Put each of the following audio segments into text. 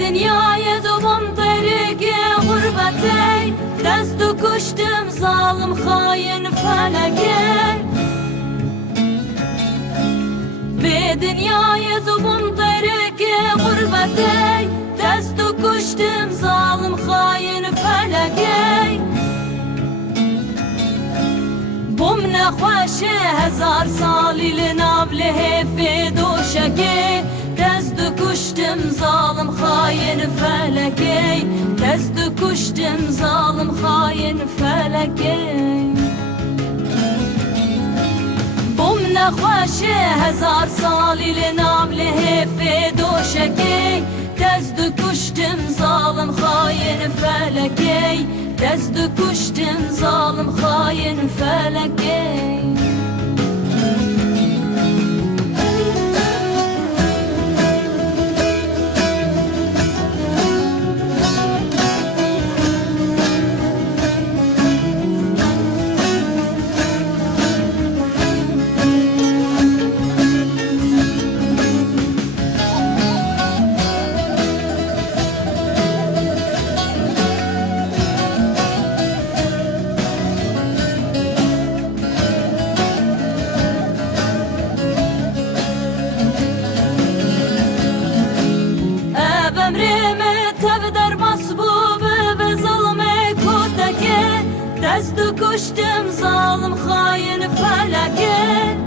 Dünyaya zobam derige gurbetey Dest kuştum zalim hain feleke Ve dünyaya zobam derige gurbetey Dest kuştum zalim hain feleke Bum ne hezar salil navle hefe doşake düştüm zalim hain felek ey. Tez düştüm zalim hain felek ey. Bom nexweşe hezar salî li namlê hêfê doşekê Tez dikuştim zalim hain felekey Tez dikuştim zalim hain felek ezdi koştum zalim hain felaket.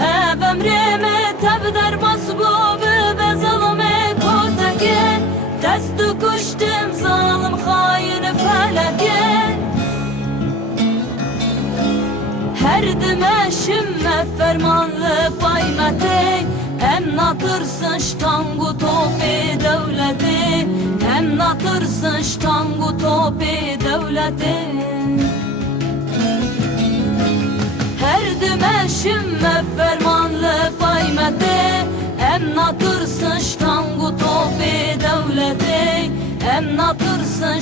Ev emrimi tebder masbubi ve zalimi kotaket Tezdi koştum zalim hain felaket. Her dimeşim fermanlı paymetek Hem natırsın ştangu tofi devleti Hem natırsın ştangu topi devleti Her demeşime fermanlı paymete Hem natırsın ştangu topi devleti. Hem natırsın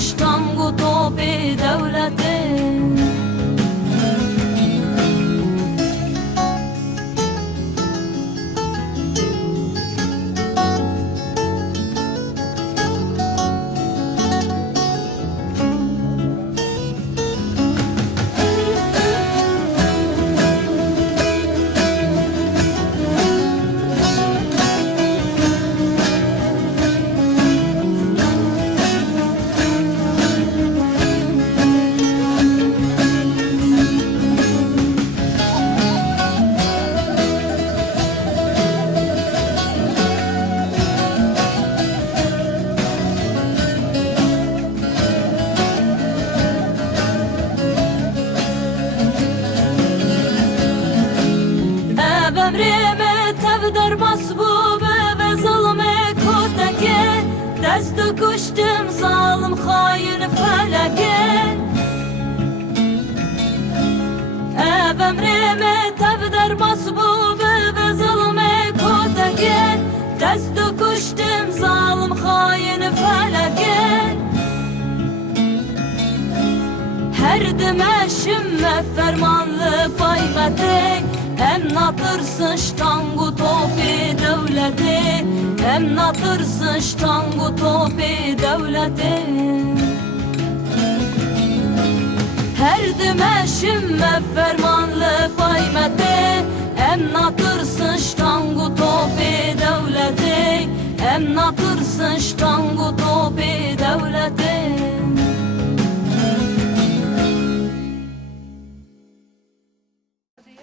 Her demeşime fermanlı paymete Hem natırsın ştangu topi devleti Hem natırsın ştangu topi devleti. Her demeşime fermanlı paymete Hem natırsın ştangu topi devleti Hem natırsın ştangu